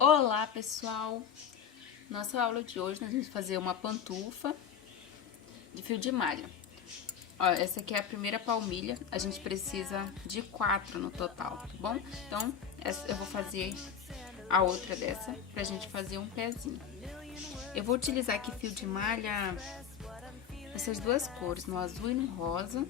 Olá, pessoal! Nossa aula de hoje nós vamos fazer uma pantufa de fio de malha. Ó, essa aqui é a primeira palmilha, a gente precisa de 4 no total, tá bom? Então, eu vou fazer a outra dessa pra gente fazer um pezinho. Eu vou utilizar aqui fio de malha, essas duas cores, no azul e no rosa.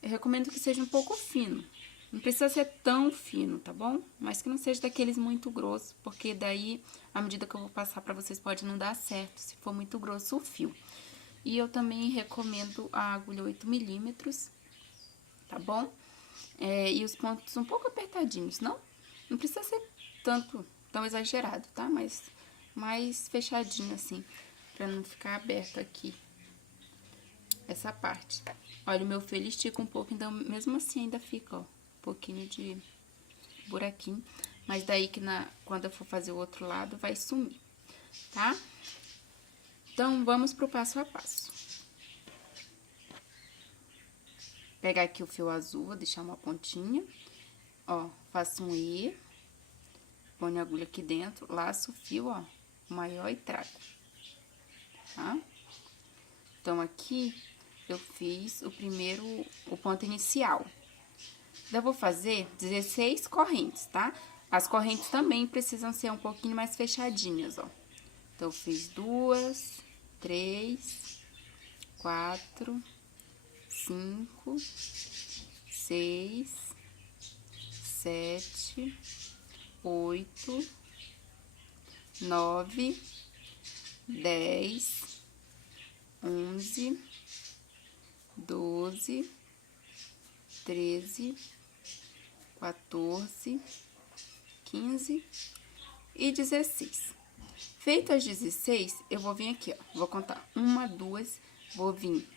Eu recomendo que seja um pouco fino. Não precisa ser tão fino, tá bom? Mas que não seja daqueles muito grossos, porque daí, à medida que eu vou passar pra vocês, pode não dar certo, se for muito grosso o fio. E eu também recomendo a agulha 8mm, tá bom? E os pontos um pouco apertadinhos, não precisa ser tão exagerado, tá? Mas mais fechadinho assim, pra não ficar aberto aqui essa parte. Olha, o meu fio ele estica um pouco, então mesmo assim ainda fica, ó, um pouquinho de buraquinho. Mas daí que quando eu for fazer o outro lado, vai sumir, tá? Então, vamos pro passo a passo. Pegar aqui o fio azul, vou deixar uma pontinha, ó, faço um E, ponho a agulha aqui dentro, laço o fio, ó, maior e trago, tá? Então, aqui eu fiz o ponto inicial. Eu vou fazer 16 correntes, tá? As correntes também precisam ser um pouquinho mais fechadinhas, ó. Então, eu fiz 2, 3, 4, 5, 6, 7, 8, 9, 10, 11, 12, 13, 14, 15 e 16. Feito as 16, eu vou vir aqui, ó, vou contar 1, 2, vou vir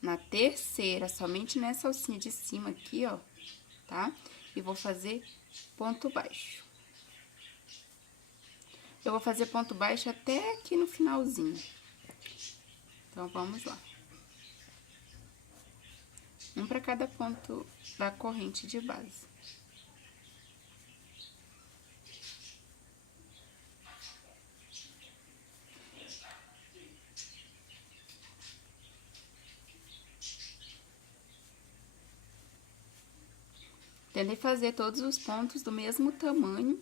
na terceira, somente nessa alcinha de cima aqui, ó, tá? E vou fazer ponto baixo. Eu vou fazer ponto baixo até aqui no finalzinho. Então, vamos lá. Um para cada ponto da corrente de base. Tentem fazer todos os pontos do mesmo tamanho,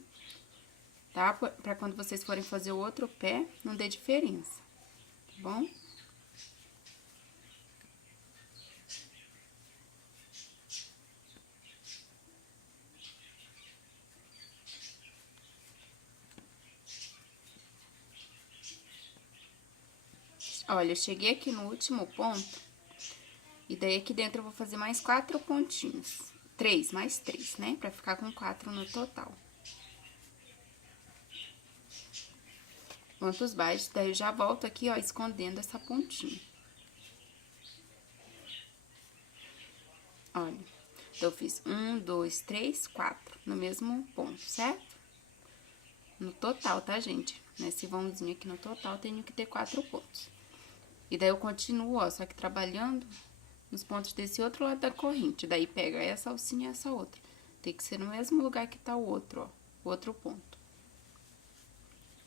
tá? Pra quando vocês forem fazer o outro pé, não dê diferença, tá bom? Olha, eu cheguei aqui no último ponto, e daí aqui dentro eu vou fazer mais 4 pontinhos. 3, mais 3, né? Pra ficar com 4 no total. Pontos baixos, daí eu já volto aqui, ó, escondendo essa pontinha. Olha, então eu fiz 1, 2, 3, 4 no mesmo ponto, certo? No total, tá, gente? Nesse vãozinho aqui no total, tenho que ter 4 pontos. E daí eu continuo, ó, só que trabalhando nos pontos desse outro lado da corrente. Daí pega essa alcinha e essa outra. Tem que ser no mesmo lugar que tá o outro, ó, o outro ponto.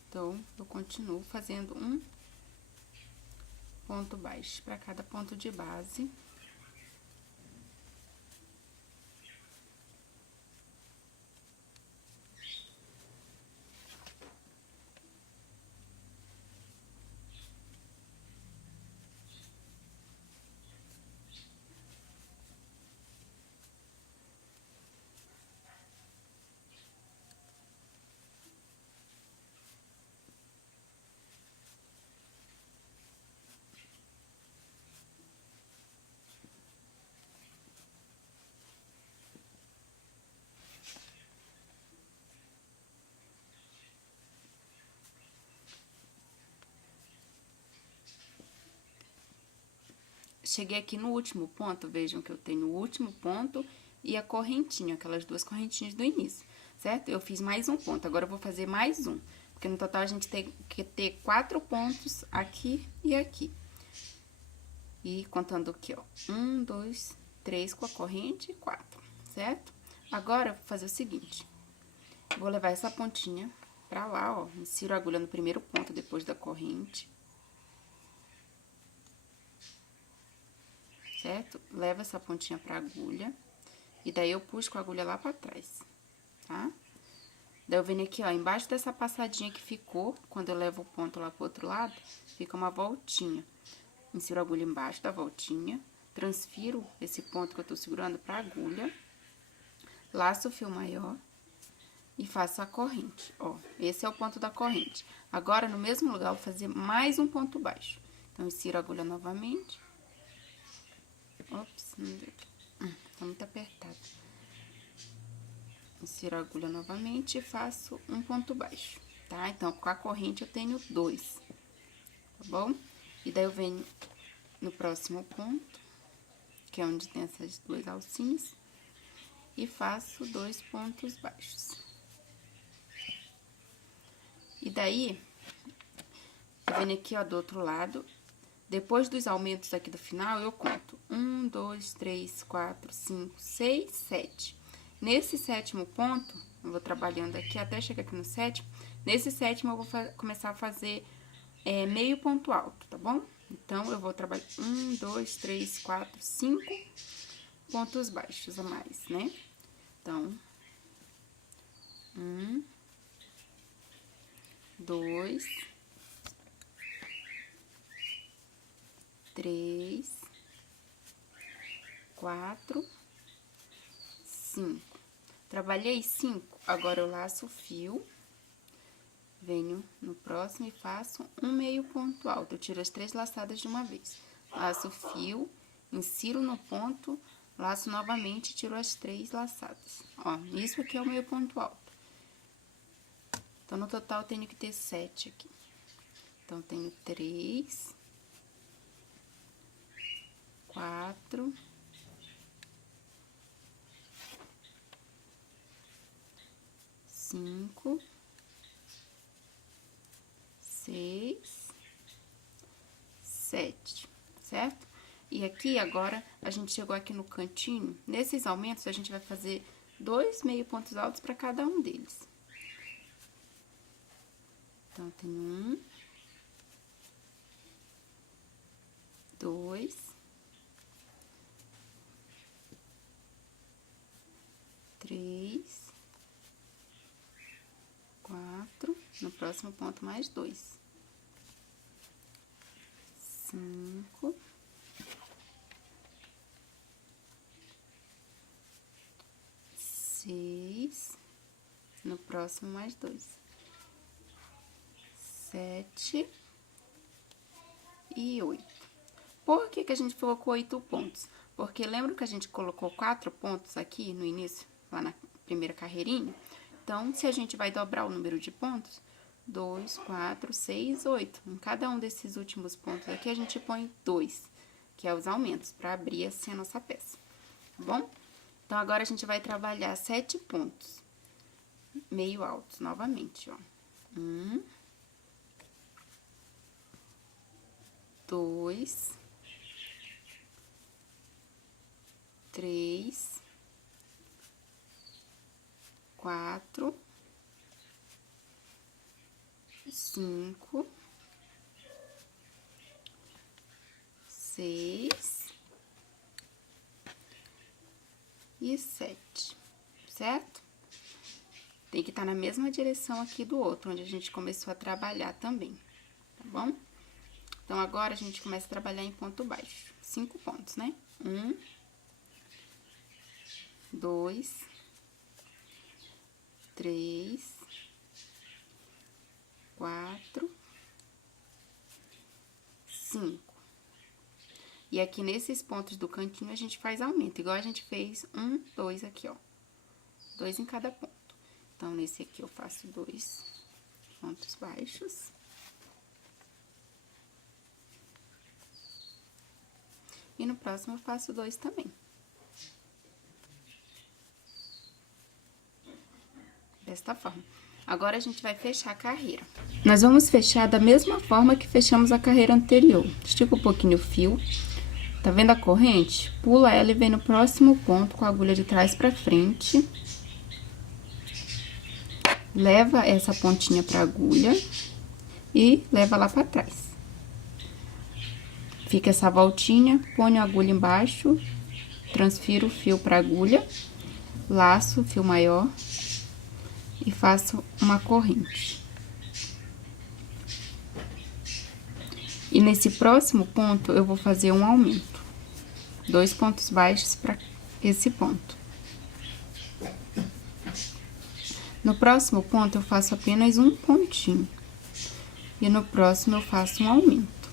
Então, eu continuo fazendo um ponto baixo para cada ponto de base. Cheguei aqui no último ponto, vejam que eu tenho o último ponto e a correntinha, aquelas duas correntinhas do início, certo? Eu fiz mais um ponto, agora eu vou fazer mais um, porque no total a gente tem que ter 4 pontos aqui e aqui. E contando aqui, ó, 1, 2, 3 com a corrente e 4, certo? Agora, eu vou fazer o seguinte, vou levar essa pontinha pra lá, ó, insiro a agulha no primeiro ponto depois da corrente. Certo? Leva essa pontinha pra agulha, e daí eu puxo com a agulha lá pra trás, tá? Daí eu venho aqui, ó, embaixo dessa passadinha que ficou, quando eu levo o ponto lá pro outro lado, fica uma voltinha. Insiro a agulha embaixo da voltinha, transfiro esse ponto que eu tô segurando pra agulha, laço o fio maior e faço a corrente, ó. Esse é o ponto da corrente. Agora, no mesmo lugar, eu vou fazer mais um ponto baixo. Então, insiro a agulha novamente. Ops, não deu. Tá muito apertado. Insiro a agulha novamente e faço um ponto baixo, tá? Então, com a corrente eu tenho 2, tá bom? E daí eu venho no próximo ponto, que é onde tem essas duas alcinhas, e faço 2 pontos baixos. E daí, eu venho aqui, ó, do outro lado. Depois dos aumentos aqui do final, eu conto 1, 2, 3, 4, 5, 6, 7. Nesse sétimo ponto, eu vou trabalhando aqui até chegar aqui no sétimo. Nesse sétimo, eu vou começar a fazer meio ponto alto, tá bom? Então, eu vou trabalhar 1, 2, 3, 4, 5 pontos baixos a mais, né? Então, 1, 2, 3, 4, 5. Trabalhei 5, agora eu laço o fio, venho no próximo e faço um meio ponto alto. Eu tiro as 3 laçadas de uma vez. Laço o fio, insiro no ponto, laço novamente e tiro as 3 laçadas. Ó, isso aqui é o meio ponto alto. Então, no total, eu tenho que ter 7 aqui. Então, tenho 3, 4, 5, 6, 7, certo? E aqui, agora, a gente chegou aqui no cantinho. Nesses aumentos, a gente vai fazer 2 meio pontos altos para cada um deles. Então, tem 1, 2, 3, 4, no próximo ponto mais 2. 5, 6, no próximo mais 2. 7 e 8. Por que que a gente colocou 8 pontos? Porque lembra que a gente colocou 4 pontos aqui no início, lá na primeira carreirinha? Então, se a gente vai dobrar o número de pontos, 2, 4, 6, 8. Em cada um desses últimos pontos aqui, a gente põe 2, que é os aumentos, para abrir assim a nossa peça, tá bom? Então, agora a gente vai trabalhar 7 pontos meio altos, novamente, ó. 1, 2, 3, 4, 5, 6 e 7, certo? Tem que estar na mesma direção aqui do outro, onde a gente começou a trabalhar também, tá bom? Então, agora, a gente começa a trabalhar em ponto baixo. 5 pontos, né? 1, 2, 3, 4, 5. E aqui, nesses pontos do cantinho, a gente faz aumento, igual a gente fez 1, 2 aqui, ó. 2 em cada ponto. Então, nesse aqui, eu faço 2 pontos baixos. E no próximo, eu faço 2 também. desta forma. Agora, a gente vai fechar a carreira. Nós vamos fechar da mesma forma que fechamos a carreira anterior. Estica um pouquinho o fio. Tá vendo a corrente? Pula ela e vem no próximo ponto com a agulha de trás pra frente. Leva essa pontinha pra agulha e leva lá pra trás. Fica essa voltinha, põe a agulha embaixo, transfiro o fio pra agulha, laço o fio maior e faço uma corrente. E nesse próximo ponto, eu vou fazer um aumento. 2 pontos baixos para esse ponto. No próximo ponto, eu faço apenas um pontinho. E no próximo, eu faço um aumento.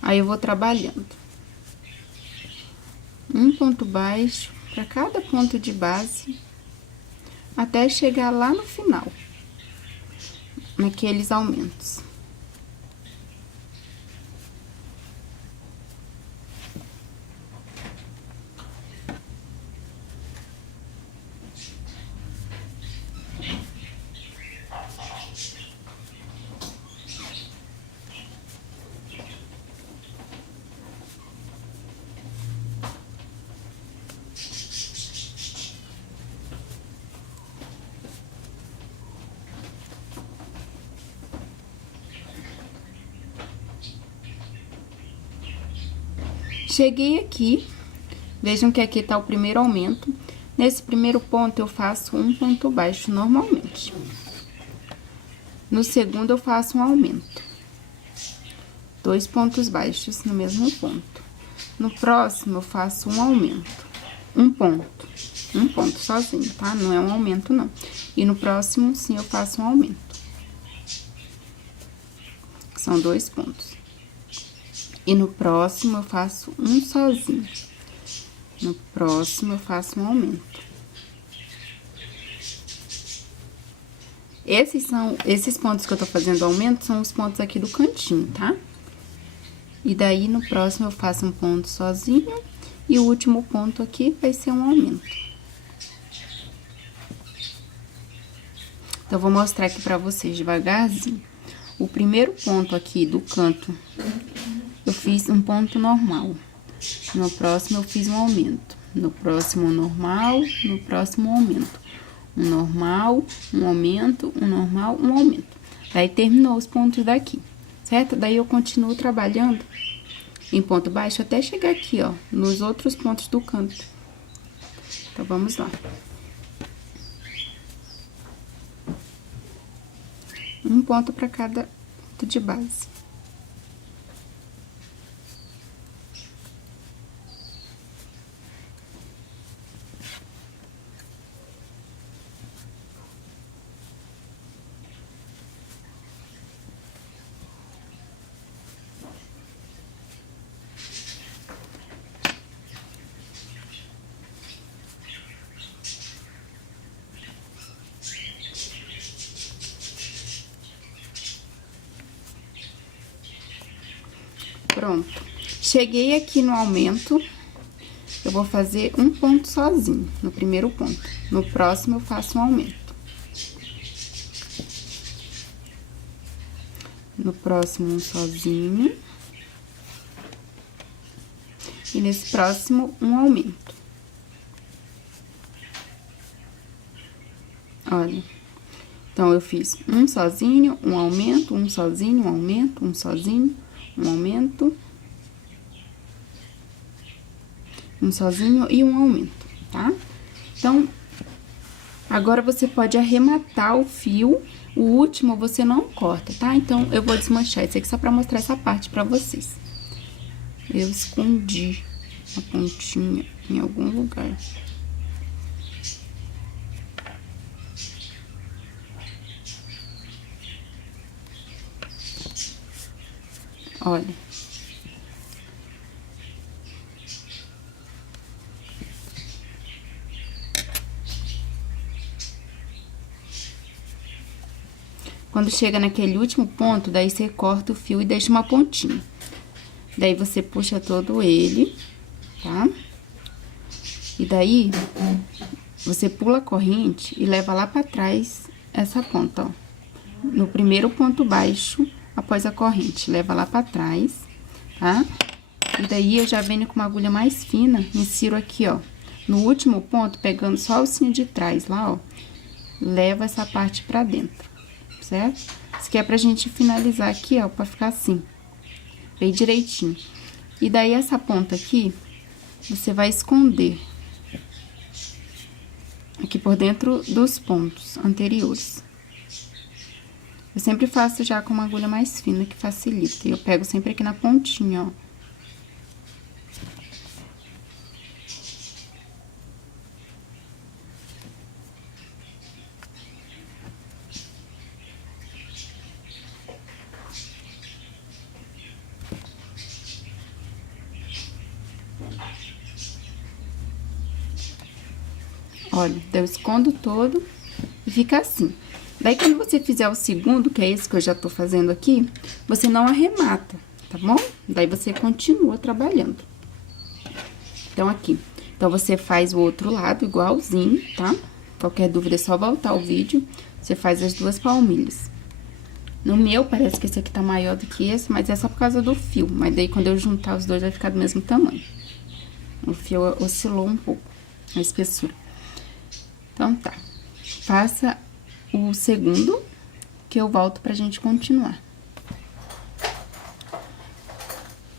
Aí, eu vou trabalhando. Um ponto baixo para cada ponto de base, até chegar lá no final, naqueles aumentos. Cheguei aqui, vejam que aqui tá o primeiro aumento. Nesse primeiro ponto, eu faço um ponto baixo normalmente. No segundo, eu faço um aumento. 2 pontos baixos no mesmo ponto. No próximo, eu faço um aumento. Um ponto sozinho, tá? Não é um aumento, não. E no próximo, sim, eu faço um aumento. São 2 pontos. E no próximo, eu faço um sozinho. No próximo, eu faço um aumento. Esses pontos que eu tô fazendo aumento são os pontos aqui do cantinho, tá? E daí, no próximo, eu faço um ponto sozinho. E o último ponto aqui vai ser um aumento. Então, eu vou mostrar aqui pra vocês devagarzinho. O primeiro ponto aqui do canto, eu fiz um ponto normal. No próximo, eu fiz um aumento. No próximo, normal. No próximo, aumento. Um normal, um aumento, um normal, um aumento. Daí, terminou os pontos daqui, certo? Daí, eu continuo trabalhando em ponto baixo até chegar aqui, ó, nos outros pontos do canto. Então, vamos lá. Um ponto para cada ponto de base. Pronto. Cheguei aqui no aumento, eu vou fazer um ponto sozinho, no primeiro ponto. No próximo, eu faço um aumento. No próximo, um sozinho. E nesse próximo, um aumento. Olha. Então, eu fiz um sozinho, um aumento, um sozinho, um aumento, um sozinho, um aumento, um sozinho e um aumento, tá? Então, agora você pode arrematar o fio, o último você não corta, tá? Então, eu vou desmanchar esse aqui só pra mostrar essa parte pra vocês. Eu escondi a pontinha em algum lugar. Olha. Quando chega naquele último ponto, daí você corta o fio e deixa uma pontinha. Daí, você puxa todo ele, tá? E daí, você pula a corrente e leva lá pra trás essa ponta, ó. No primeiro ponto baixo, após a corrente, leva lá pra trás, tá? E daí, eu já venho com uma agulha mais fina, insiro aqui, ó. No último ponto, pegando só o alcinho de trás lá, ó. Leva essa parte pra dentro, certo? Isso aqui é pra gente finalizar aqui, ó, pra ficar assim, bem direitinho. E daí, essa ponta aqui, você vai esconder aqui por dentro dos pontos anteriores. Eu sempre faço já com uma agulha mais fina, que facilita. E eu pego sempre aqui na pontinha, ó. Olha, eu escondo todo e fica assim. Daí, quando você fizer o segundo, que é esse que eu já tô fazendo aqui, você não arremata, tá bom? Daí, você continua trabalhando. Então, aqui. Então, você faz o outro lado igualzinho, tá? Qualquer dúvida é só voltar o vídeo. Você faz as duas palmilhas. No meu, parece que esse aqui tá maior do que esse, mas é só por causa do fio. Mas daí, quando eu juntar os dois, vai ficar do mesmo tamanho. O fio oscilou um pouco, a espessura. Então, tá. Faça o segundo, que eu volto pra gente continuar.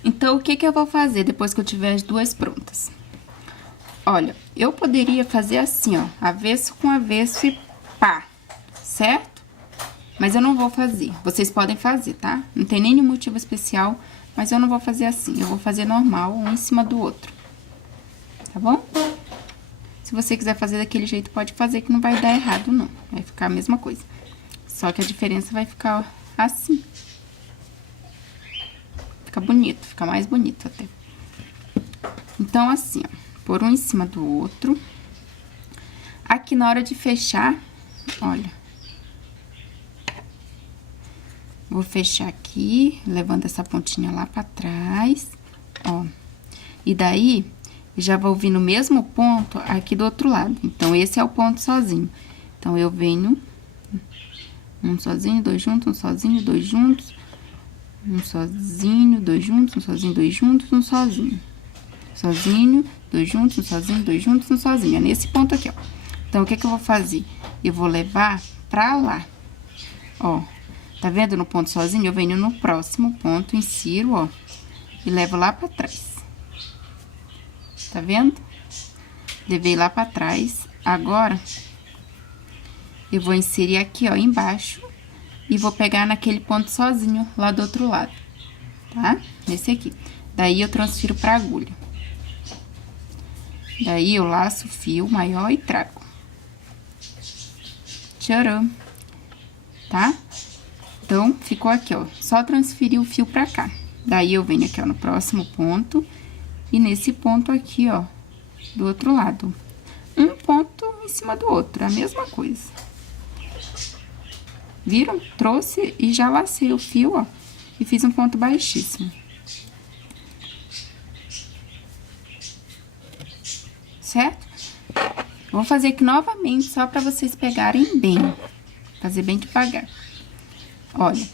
Então, o que que eu vou fazer depois que eu tiver as duas prontas? Olha, eu poderia fazer assim, ó, avesso com avesso e pá, certo? Mas eu não vou fazer. Vocês podem fazer, tá? Não tem nenhum motivo especial, mas eu não vou fazer assim. Eu vou fazer normal, um em cima do outro. Tá bom? Se você quiser fazer daquele jeito, pode fazer, que não vai dar errado, não. Vai ficar a mesma coisa. Só que a diferença vai ficar assim. Fica bonito, fica mais bonito até. Então, assim, ó, pôr um em cima do outro. Aqui, na hora de fechar, olha. Vou fechar aqui, levando essa pontinha lá pra trás, ó. E daí, já vou vir no mesmo ponto aqui do outro lado. Então, esse é o ponto sozinho. Então, eu venho um sozinho, dois juntos, um sozinho, dois juntos, um sozinho, dois juntos, um sozinho, dois juntos, um sozinho. Sozinho, dois juntos, um sozinho, dois juntos, um sozinho. É nesse ponto aqui, ó. Então, o que que eu vou fazer? Eu vou levar pra lá. Ó, tá vendo no ponto sozinho? Eu venho no próximo ponto, insiro, ó, e levo lá pra trás. Tá vendo? Levei lá pra trás. Agora, eu vou inserir aqui, ó, embaixo. E vou pegar naquele ponto sozinho, lá do outro lado. Tá? Nesse aqui. Daí, eu transfiro pra agulha. Daí, eu laço o fio maior e trago. Tcharam! Tá? Então, ficou aqui, ó. Só transferir o fio pra cá. Daí, eu venho aqui, ó, no próximo ponto. E nesse ponto aqui, ó, do outro lado. Um ponto em cima do outro, a mesma coisa. Viram? Trouxe e já lacei o fio, ó, e fiz um ponto baixíssimo. Certo? Vou fazer aqui novamente, só pra vocês pegarem bem. Fazer bem devagar. Olha,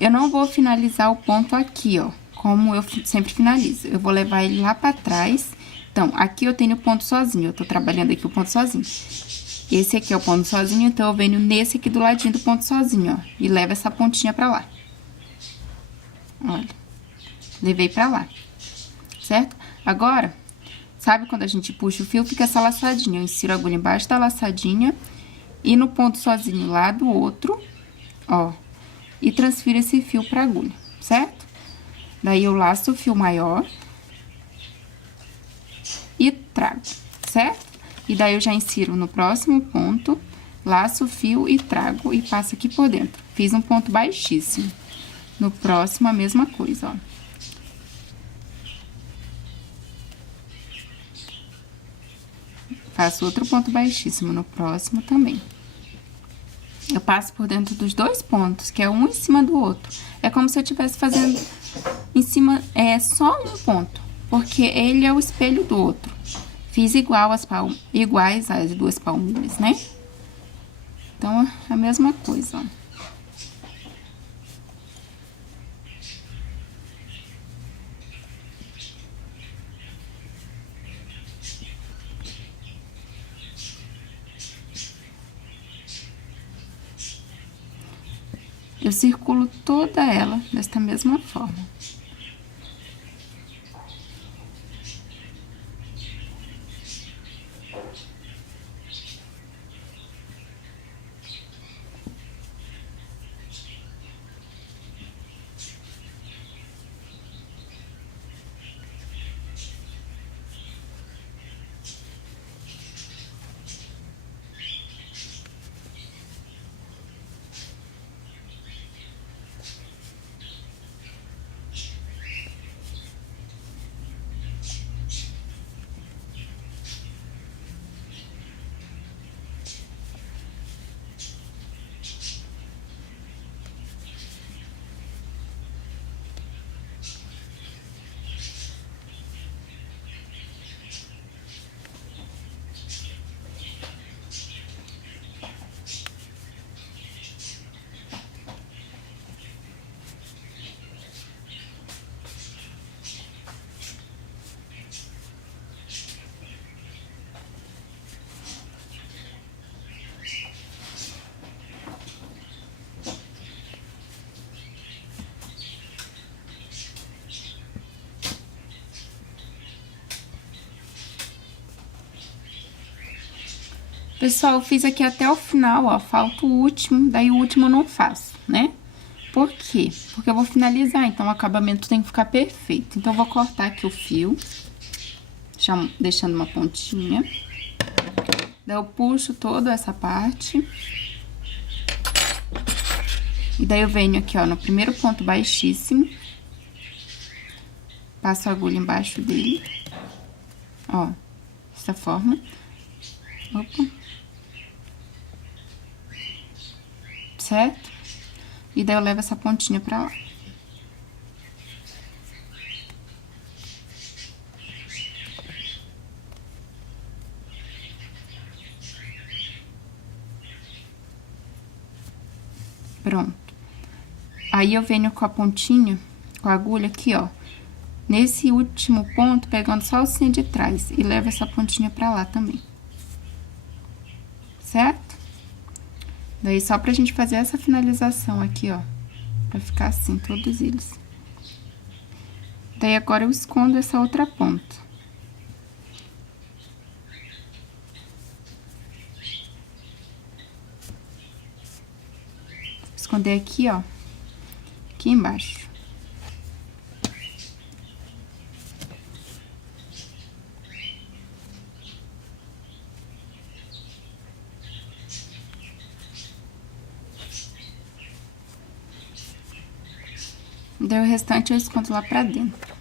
eu não vou finalizar o ponto aqui, ó, como eu sempre finalizo. Eu vou levar ele lá pra trás. Então, aqui eu tenho o ponto sozinho. Eu tô trabalhando aqui o ponto sozinho. Esse aqui é o ponto sozinho, então eu venho nesse aqui do ladinho do ponto sozinho, ó. E levo essa pontinha pra lá. Olha. Levei pra lá. Certo? Agora, sabe quando a gente puxa o fio, fica essa laçadinha. Eu insiro a agulha embaixo da laçadinha. E no ponto sozinho lá do outro, ó. E transfiro esse fio pra agulha, certo? Daí, eu laço o fio maior e trago, certo? E daí, eu já insiro no próximo ponto, laço o fio e trago e passo aqui por dentro. Fiz um ponto baixíssimo. No próximo, a mesma coisa, ó. Faço outro ponto baixíssimo no próximo também. Eu passo por dentro dos dois pontos, que é um em cima do outro. É como se eu estivesse fazendo em cima é só um ponto, porque ele é o espelho do outro. Fiz iguais as duas palmilhas, né? Então, é a mesma coisa, ó. Eu circulo toda ela desta mesma forma. Pessoal, eu fiz aqui até o final, ó, falta o último, daí o último eu não faço, né? Por quê? Porque eu vou finalizar, então o acabamento tem que ficar perfeito. Então, eu vou cortar aqui o fio, deixando uma pontinha. Daí eu puxo toda essa parte. E daí eu venho aqui, ó, no primeiro ponto baixíssimo. Passo a agulha embaixo dele. Ó, dessa forma. Opa. Certo? E daí eu levo essa pontinha pra lá. Pronto. Aí eu venho com a pontinha, com a agulha aqui, ó. Nesse último ponto, pegando só o alcinha de trás. E levo essa pontinha pra lá também. Certo? Daí, só pra gente fazer essa finalização aqui, ó. Pra ficar assim, todos eles. Daí, agora eu escondo essa outra ponta. Vou esconder aqui, ó. Aqui embaixo. Daí, o restante eu escondo lá pra dentro.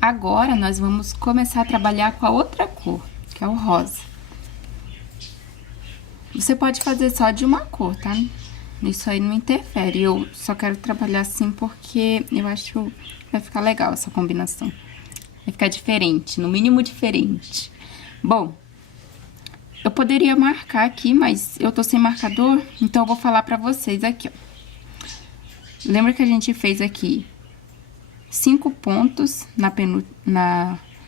Agora, nós vamos começar a trabalhar com a outra cor, que é o rosa. Você pode fazer só de uma cor, tá? Isso aí não interfere. Eu só quero trabalhar assim porque eu acho que vai ficar legal essa combinação. Vai ficar diferente, no mínimo diferente. Bom, eu poderia marcar aqui, mas eu tô sem marcador, então eu vou falar pra vocês aqui, ó. Lembra que a gente fez aqui 5 pontos na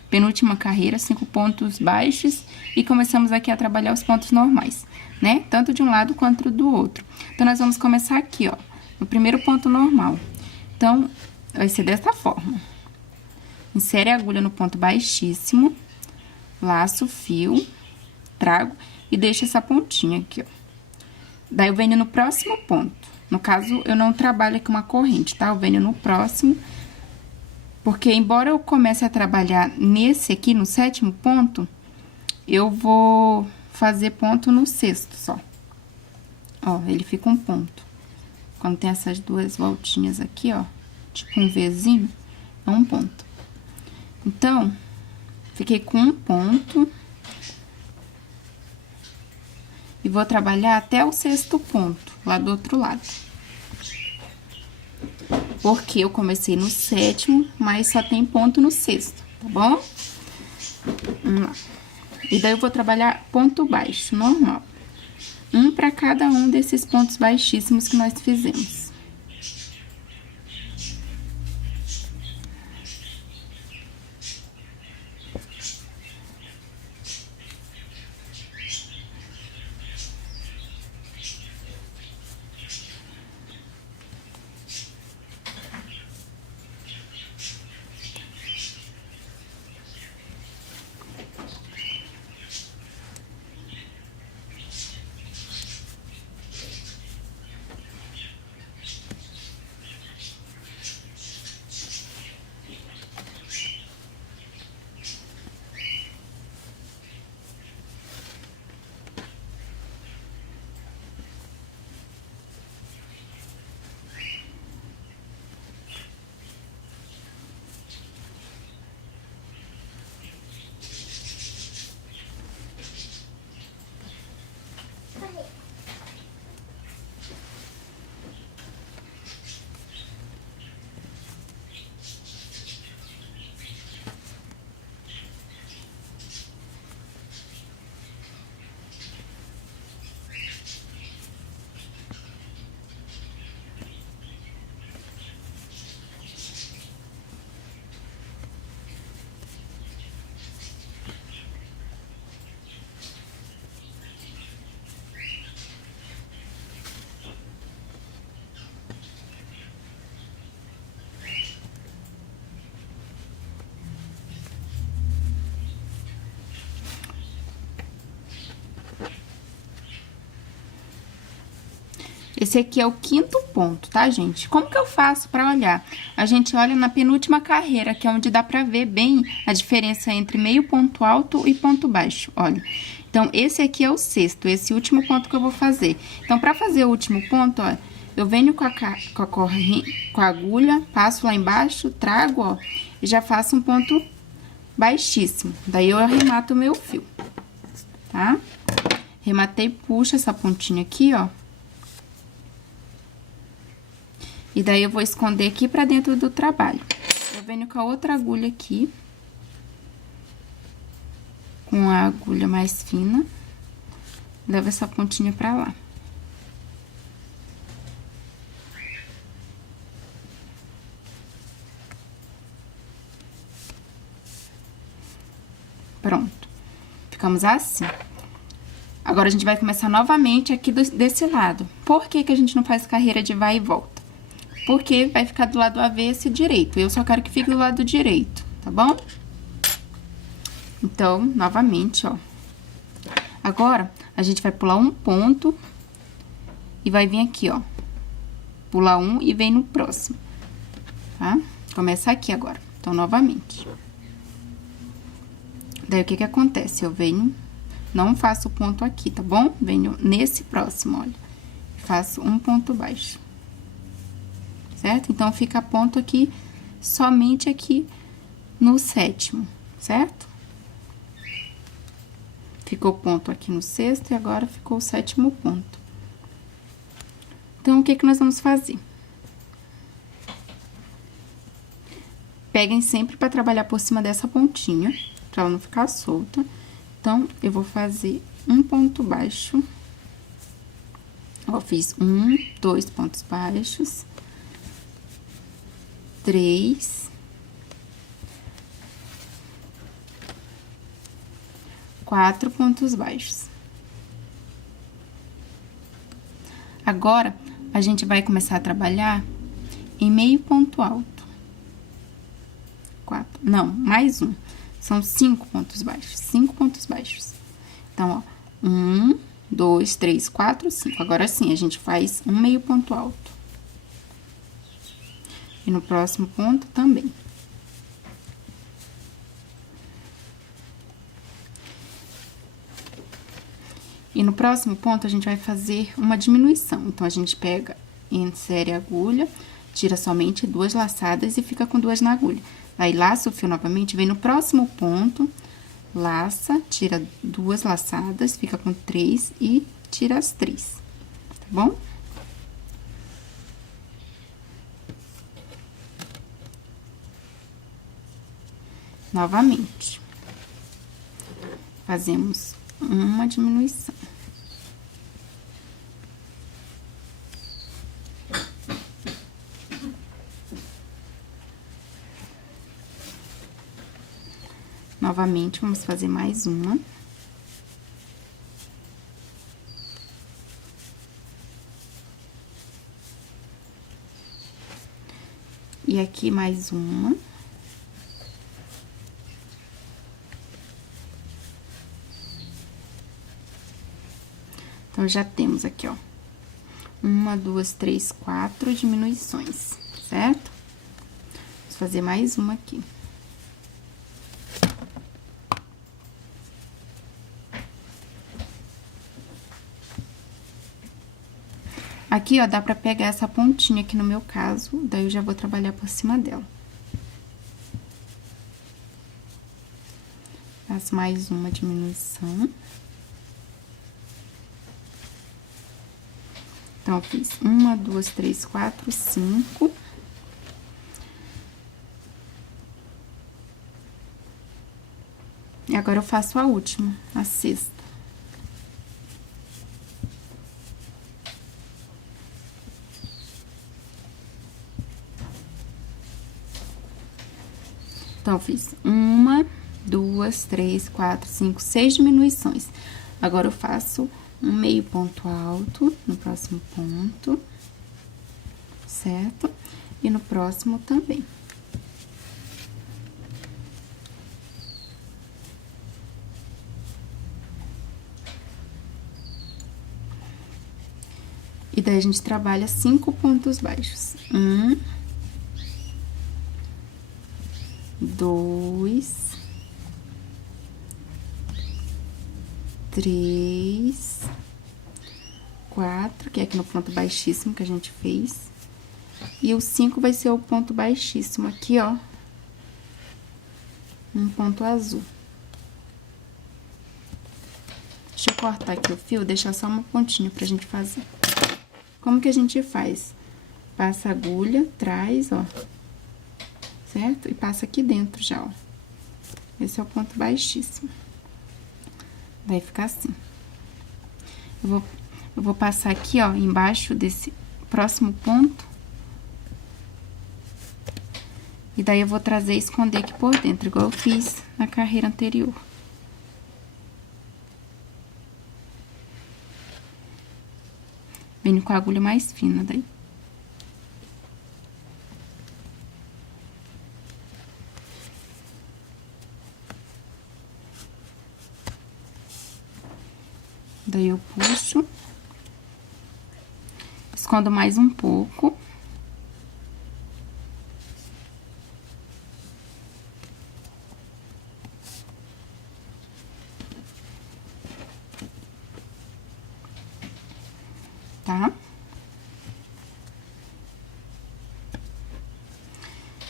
penúltima carreira, 5 pontos baixos, e começamos aqui a trabalhar os pontos normais, né? Tanto de um lado quanto do outro. Então, nós vamos começar aqui, ó, no primeiro ponto normal. Então, vai ser dessa forma. Insere a agulha no ponto baixíssimo, laço o fio, trago e deixo essa pontinha aqui, ó. Daí, eu venho no próximo ponto. No caso, eu não trabalho aqui uma corrente, tá? Eu venho no próximo. Porque, embora eu comece a trabalhar nesse aqui, no 7º ponto, eu vou fazer ponto no sexto só. Ó, ele fica um ponto. Quando tem essas duas voltinhas aqui, ó, tipo um Vzinho, é um ponto. Então, fiquei com um ponto. E vou trabalhar até o sexto ponto, lá do outro lado. Porque eu comecei no sétimo, mas só tem ponto no sexto, tá bom? Vamos lá. E daí, eu vou trabalhar ponto baixo, normal. Um pra cada um desses pontos baixíssimos que nós fizemos. Esse aqui é o quinto ponto, tá, gente? Como que eu faço pra olhar? A gente olha na penúltima carreira, que é onde dá pra ver bem a diferença entre meio ponto alto e ponto baixo, olha. Então, esse aqui é o sexto, esse último ponto que eu vou fazer. Então, pra fazer o último ponto, ó, eu venho com a agulha, passo lá embaixo, trago, ó, e já faço um ponto baixíssimo. Daí, eu arremato o meu fio, tá? Rematei, puxo essa pontinha aqui, ó. E daí, eu vou esconder aqui pra dentro do trabalho. Eu venho com a outra agulha aqui. Com a agulha mais fina. Levo essa pontinha pra lá. Pronto. Ficamos assim. Agora, a gente vai começar novamente aqui desse lado. Por que que a gente não faz carreira de vai e volta? Porque vai ficar do lado avesso e direito. Eu só quero que fique do lado direito, tá bom? Então, novamente, ó. Agora, a gente vai pular um ponto e vai vir aqui, ó. Pular um e vem no próximo, tá? Começa aqui agora. Então, novamente. Daí, o que que acontece? Eu venho, não faço ponto aqui, tá bom? Venho nesse próximo, olha. Faço um ponto baixo. Certo? Então, fica ponto aqui, somente aqui no sétimo, certo? Ficou ponto aqui no sexto e agora ficou o sétimo ponto. Então, o que que nós vamos fazer? Peguem sempre pra trabalhar por cima dessa pontinha, pra ela não ficar solta. Então, eu vou fazer um ponto baixo. Ó, fiz 1, 2 pontos baixos. 3, 4 pontos baixos. Agora, a gente vai começar a trabalhar em meio ponto alto. 4, não, mais um. São 5 pontos baixos, 5 pontos baixos. Então, ó, 1, 2, 3, 4, 5. Agora sim, a gente faz um meio ponto alto. E no próximo ponto também. E no próximo ponto, a gente vai fazer uma diminuição. Então, a gente pega, insere a agulha, tira somente 2 laçadas e fica com 2 na agulha. Aí, laça o fio novamente, vem no próximo ponto, laça, tira 2 laçadas, fica com 3 e tira as 3, tá bom? Novamente, fazemos uma diminuição. Novamente, vamos fazer mais uma. E aqui mais uma. Então, já temos aqui, ó, 1, 2, 3, 4 diminuições, certo? Vamos fazer mais uma aqui. Aqui, ó, dá pra pegar essa pontinha aqui no meu caso, daí eu já vou trabalhar por cima dela. Faço mais uma diminuição. Então, eu fiz 1, 2, 3, 4, 5. E agora, eu faço a última, a sexta. Então, eu fiz 1, 2, 3, 4, 5, 6 diminuições. Agora, eu faço um meio ponto alto no próximo ponto, certo? E no próximo também. E daí, a gente trabalha 5 pontos baixos. 1, 2, 3, 4, que é aqui no ponto baixíssimo que a gente fez. E o 5 vai ser o ponto baixíssimo aqui, ó. Um ponto azul. Deixa eu cortar aqui o fio, deixar só uma pontinha pra gente fazer. Como que a gente faz? Passa a agulha, traz, ó. Certo? E passa aqui dentro já, ó. Esse é o ponto baixíssimo. Vai ficar assim. Eu vou passar aqui, ó, embaixo desse próximo ponto. E daí, eu vou trazer e esconder aqui por dentro, igual eu fiz na carreira anterior. Vindo com a agulha mais fina daí. Daí, eu puxo. Escondo mais um pouco. Tá?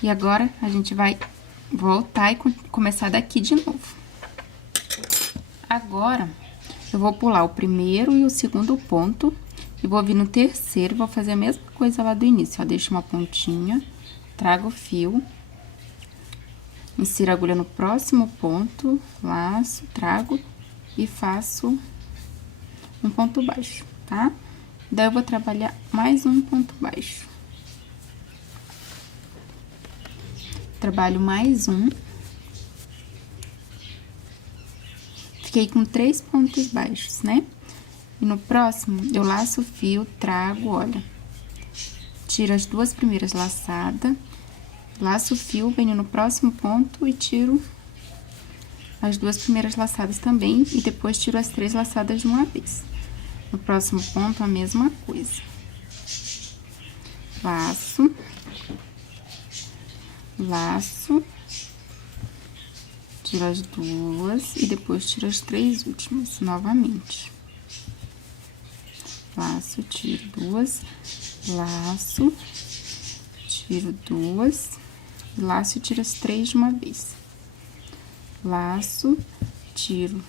E agora, a gente vai voltar e começar daqui de novo. Agora, eu vou pular o primeiro e o segundo ponto e vou vir no terceiro, vou fazer a mesma coisa lá do início, ó. Deixo uma pontinha, trago o fio, insiro a agulha no próximo ponto, laço, trago e faço um ponto baixo, tá? Daí, eu vou trabalhar mais um ponto baixo. Trabalho mais um. Fiquei com 3 pontos baixos, né? E no próximo, eu laço o fio, trago, olha. Tiro as 2 primeiras laçadas, laço o fio, venho no próximo ponto e tiro as 2 primeiras laçadas também. E depois, tiro as 3 laçadas de uma vez. No próximo ponto, a mesma coisa. Laço. Laço. Tiro as 2 e depois tiro as 3 últimas, novamente. laço, tiro duas, laço, tiro duas, laço e tiro as 3 de uma vez. Laço, tiro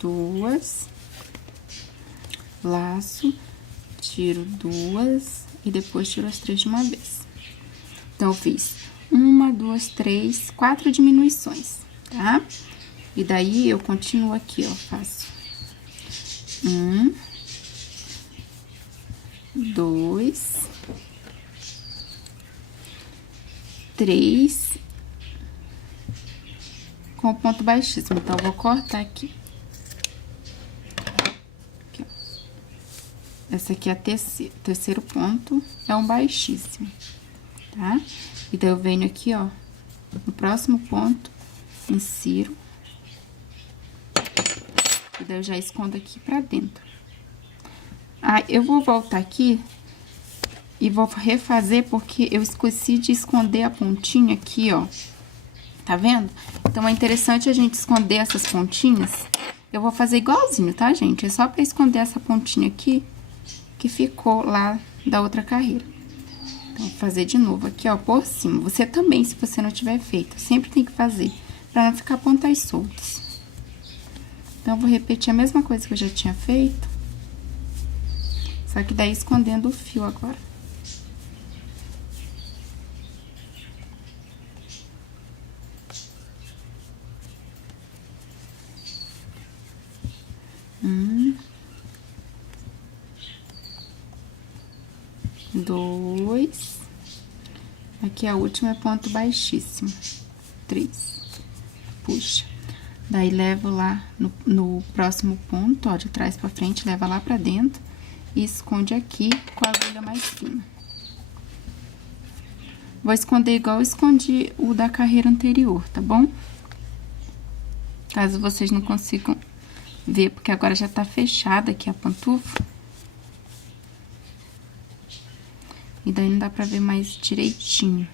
duas, laço, tiro duas e depois tiro as 3 de uma vez. Então, eu fiz 1, 2, 3, 4 diminuições, tá? E daí, eu continuo aqui, ó, faço 1, 2, 3, com ponto baixíssimo. Então, eu vou cortar aqui. Aqui, ó. Essa aqui é a terceiro ponto, é um baixíssimo, tá? Então, eu venho aqui, ó, no próximo ponto, insiro. E daí, eu já escondo aqui pra dentro. Ah, eu vou voltar aqui e vou refazer porque eu esqueci de esconder a pontinha aqui, ó. Tá vendo? Então, é interessante a gente esconder essas pontinhas. Eu vou fazer igualzinho, tá, gente? É só pra esconder essa pontinha aqui que ficou lá da outra carreira. Então, vou fazer de novo aqui, ó, por cima. Você também, se você não tiver feito, sempre tem que fazer, pra não ficar pontas soltas. Então, eu vou repetir a mesma coisa que eu já tinha feito, só que daí escondendo o fio agora. Dois. Aqui a última é ponto baixíssimo. 3. Puxa. Daí, levo lá no próximo ponto, ó, de trás pra frente, leva lá pra dentro e esconde aqui com a agulha mais fina. Vou esconder igual eu escondi o da carreira anterior, tá bom? Caso vocês não consigam ver, porque agora já tá fechada aqui a pantufa. E daí, não dá pra ver mais direitinho.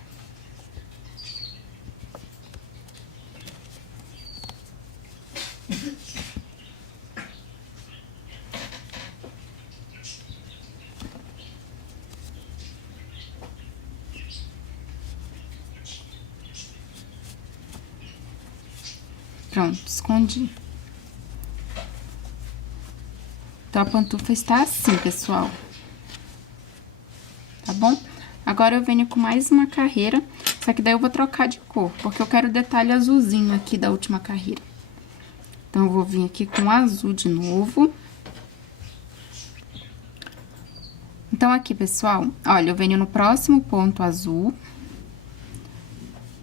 Pronto, escondi. Então, a pantufa está assim, pessoal. Tá bom? Agora, eu venho com mais uma carreira, só que daí eu vou trocar de cor, porque eu quero o detalhe azulzinho aqui da última carreira. Então, eu vou vir aqui com azul de novo. Então, aqui, pessoal, olha, eu venho no próximo ponto azul.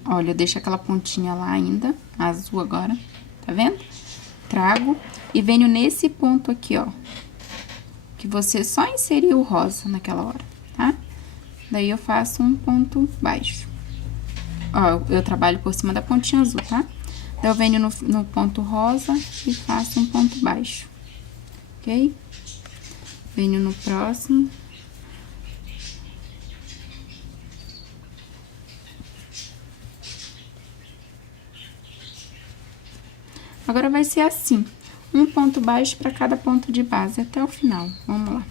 Olha, eu deixo aquela pontinha lá ainda, azul agora, tá vendo? Trago e venho nesse ponto aqui, ó, que você só inseriu o rosa naquela hora, tá? Daí, eu faço um ponto baixo. Ó, eu trabalho por cima da pontinha azul, tá? Daí, eu venho no ponto rosa e faço um ponto baixo, ok? Venho no próximo. Agora, vai ser assim, um ponto baixo para cada ponto de base até o final. Vamos lá.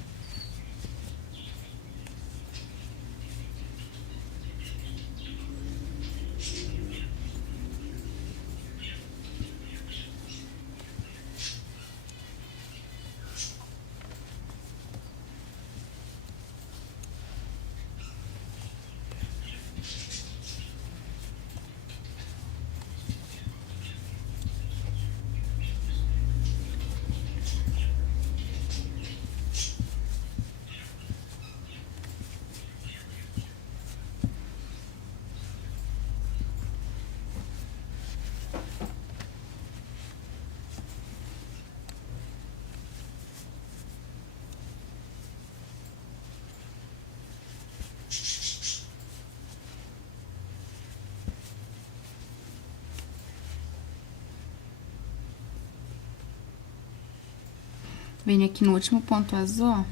Venho aqui no último ponto azul, ó,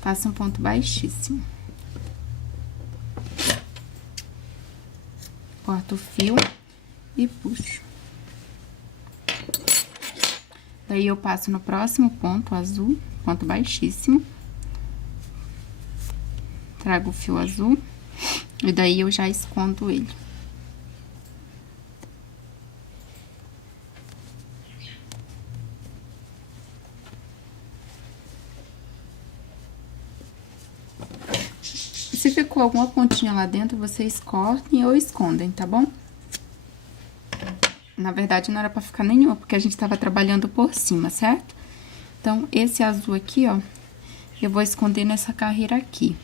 faço um ponto baixíssimo. Corto o fio e puxo. Daí, eu passo no próximo ponto azul, ponto baixíssimo, trago o fio azul e daí eu já escondo ele. Se ficou alguma pontinha lá dentro, vocês cortem ou escondem, tá bom? Na verdade, não era pra ficar nenhuma, porque a gente tava trabalhando por cima, certo? Então, esse azul aqui, ó, eu vou esconder nessa carreira aqui.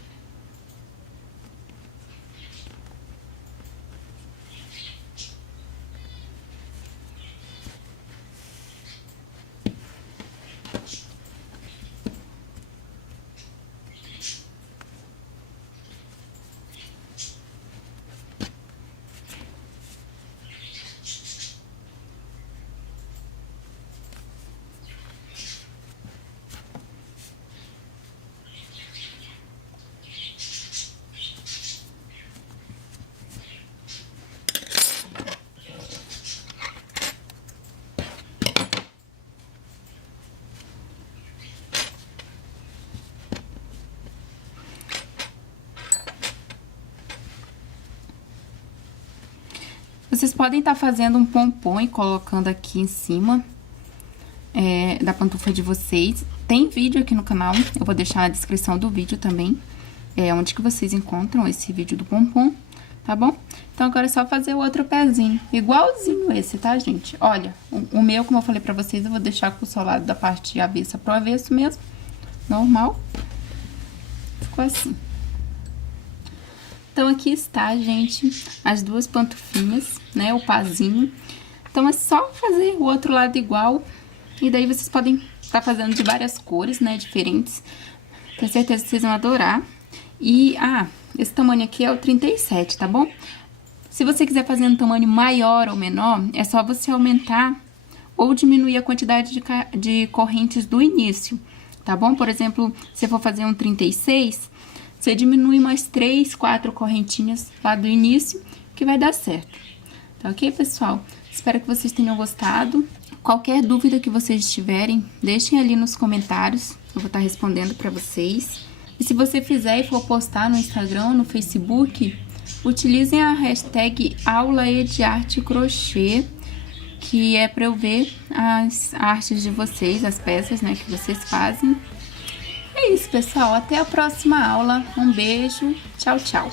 Vocês podem estar fazendo um pompom e colocando aqui em cima da pantufa de vocês. Tem vídeo aqui no canal, eu vou deixar na descrição do vídeo também, onde que vocês encontram esse vídeo do pompom, tá bom? Então, agora é só fazer o outro pezinho, igualzinho esse, tá, gente? Olha, o meu, como eu falei pra vocês, eu vou deixar com o solado da parte avessa pro avesso mesmo, normal. Ficou assim. Então, aqui está, gente, as duas pantufinhas, né, o pazinho. Então, é só fazer o outro lado igual, e daí vocês podem estar fazendo de várias cores, né, diferentes. Tenho certeza que vocês vão adorar. E, esse tamanho aqui é o 37, tá bom? Se você quiser fazer um tamanho maior ou menor, é só você aumentar ou diminuir a quantidade de correntes do início, tá bom? Por exemplo, se for fazer um 36... você diminui mais 3, 4 correntinhas lá do início, que vai dar certo. Tá ok, pessoal? Espero que vocês tenham gostado. Qualquer dúvida que vocês tiverem, deixem ali nos comentários. Eu vou estar respondendo pra vocês. E se você fizer e for postar no Instagram, no Facebook, utilizem a hashtag aulaedeartecrochê, que é pra eu ver as artes de vocês, as peças, né, que vocês fazem. É isso, pessoal. Até a próxima aula. Um beijo. Tchau, tchau.